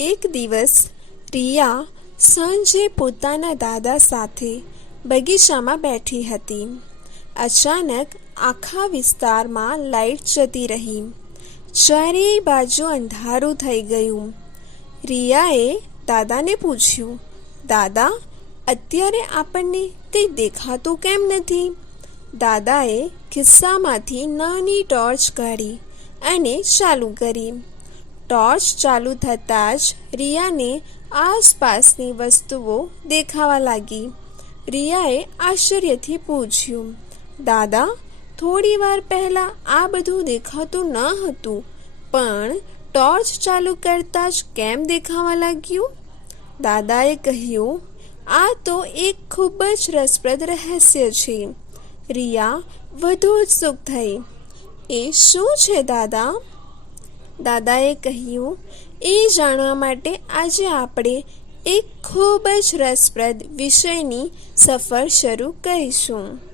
એક દિવસ રિયા સાંજે પોતાના દાદા સાથે બગીચામાં બેઠી હતી. અચાનક આખા વિસ્તારમાં લાઇટ જતી રહી. ચારેય બાજુ અંધારું થઈ ગયું. રિયાએ દાદાને પૂછ્યું, દાદા, અત્યારે આપણને કંઈ દેખાતું કેમ નથી? દાદાએ ખિસ્સામાંથી નાની ટોર્ચ કાઢી અને ચાલુ કરી. ટોર્ચ ચાલુ થતાં જ રિયાને આસપાસની વસ્તુઓ દેખાવા લાગી. રિયાએ આશ્ચર્યથી પૂછ્યું, દાદા, થોડી વાર પહેલાં આ બધું દેખાતું ન હતું, પણ ટોર્ચ ચાલુ કરતાં જ કેમ દેખાવા લાગ્યું? દાદાએ કહ્યું, આ તો એક ખૂબ જ રસપ્રદ રહસ્ય છે. રિયા વધુ ઉત્સુક થઈ. એ શું છે દાદા? દાદાએ કહ્યું, એ જાણવા માટે આજે આપણે એક ખૂબ જ રસપ્રદ વિષયની સફર શરૂ કરીશું.